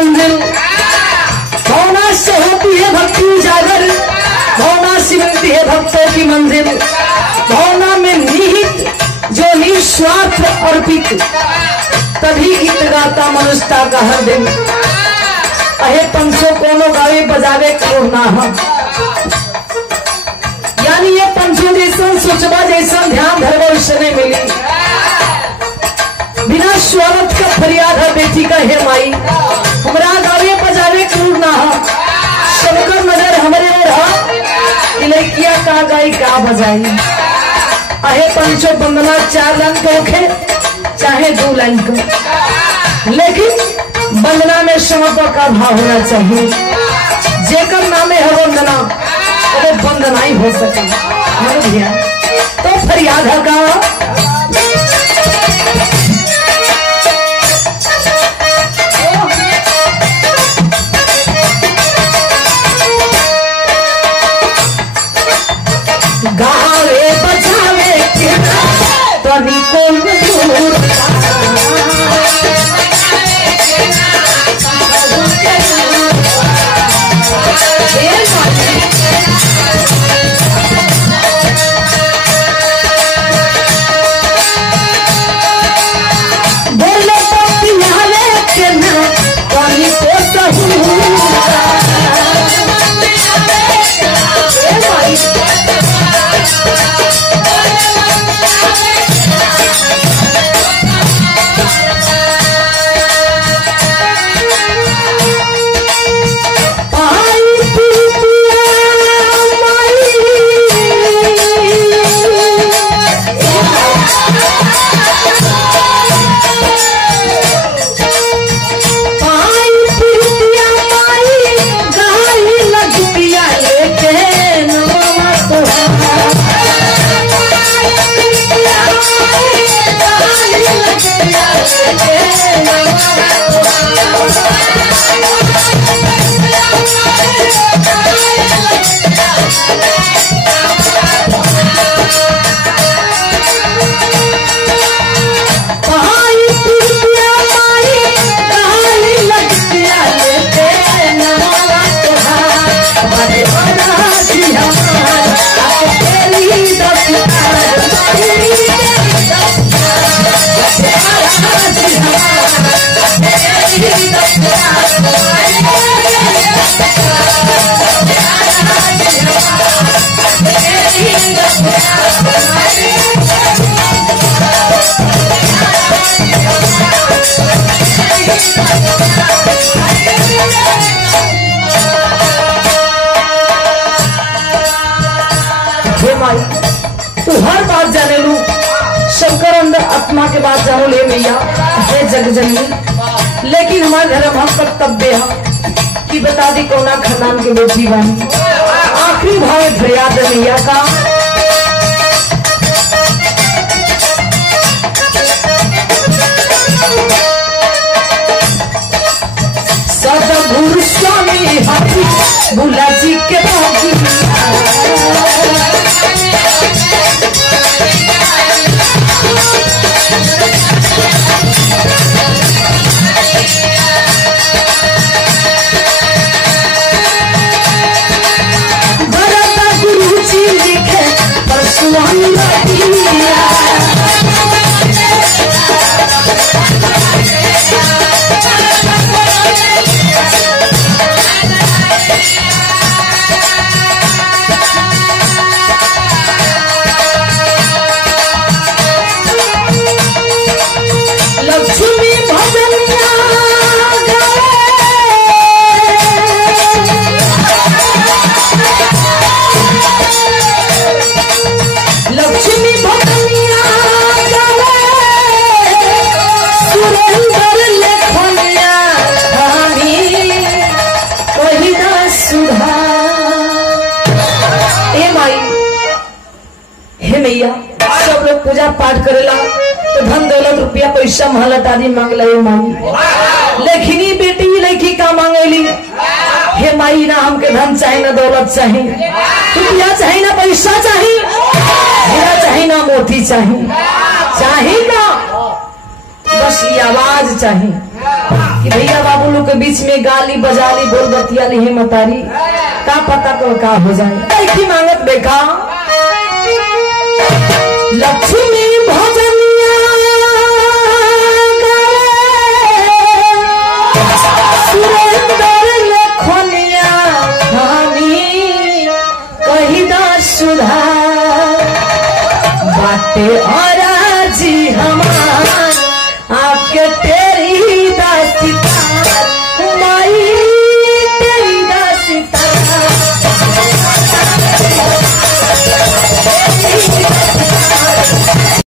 मंजिल, भावना से होती है भक्ति उजागर, भावना से मिलती है भक्तों की मंजिल। भावना में निहित जो निस्वार्थ अर्पित, तभी गीत गाता मनुष्यता का हर दिन। अहे पंचों कोनो गावे बजावे करो ना हम, यानी ये पंचों जैसा सोचबा जैसा ध्यान धरवा उसने मिली। बिना स्वागत का फरियाद है बेटी का हे माई, हमारा गावे बजावे करो ना हम। सबकर नजर हमारे ओर है, लड़कियां का गाई का बजाई। अहे पंचों वंदना 4 लाइन के होखे चाहे 2 लाइन का, लेकिन वंदना में समर्पण का भाव होना चाहिए। जेकर नामे है वंदना वो वंदना ही हो सके। भैया तो फरियाद है का गावे बजावे के तभी कोई तू हर बात जाने लू, शंकर अंदर आत्मा के बात जानो ले मैया है जग जननी। लेकिन हमारे घर हम कर्तव्य है कि बता दी कौना खानदान के बेटी बानी। आखिरी भाव फरियाद है मैया का सतगुरु स्वामी हाथी भोला जी के बाजी। गुरु जी लिखे परशुराम लक्ष्मी भजनिया लक्ष्मी भजनिया सुरेंद्र लेखनिया कहानी वही ना सुधा। हे माई हे मैया सब लोग पूजा पाठ करेला तो धन दौलत रुपया पैसा महलत आदि मांग ले मांगी, लेकिन ये बेटी लड़की का मांगेली। हे माई ना हमके धन चाहे ना दौलत चाहे, रुपया चाहे ना पैसा चाहे, हीरा चाहे ना मोती चाहे, चाहे ना बस ये आवाज चाहे। कि भैया बाबू लोग के बीच में गाली बजाली बोल बतियाली हिम्मतारी का पता तो का हो जाए की मांगत देखा लक्ष्मी भजनिया सुरेंद्र लखनिया हामी कही दा सुधार बाटे और जी हमार